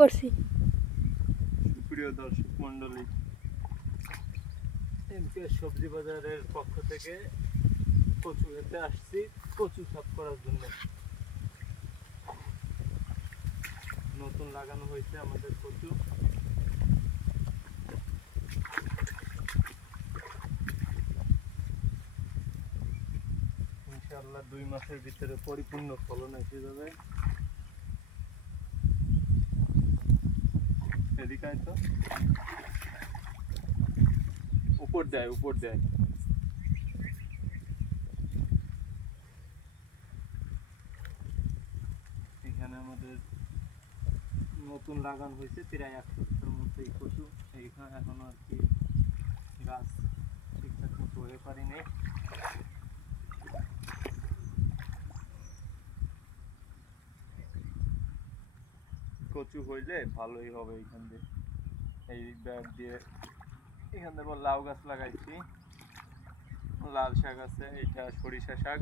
করছি। প্রিয় দর্শক মন্ডলী, এমকে সবজি বাজারের পক্ষ থেকে কচু খেতে আসছি কচু সাফ করার জন্য। নতুন লাগানো হয়েছে আমাদের কচু। ইনশাআল্লাহ 2 মাসের ভিতরে পরিপূর্ণ ফলন এসে যাবে। এদিকে তো উপর দেয় এখানে আমাদের নতুন লাগানো হয়েছে প্রায় 1 সপ্তাহের মতো এই কচু। এইখানে এখনো আর কি গাছ ঠিকঠাক মতো হয়ে পারিনি। কচু হইলে ভালোই হবে। এইখান দিয়ে এই ব্যাগ দিয়ে এখান থেকে লাউ গাছ লাগাইছি, লাল শাক আছে, এটা সরিষা শাক।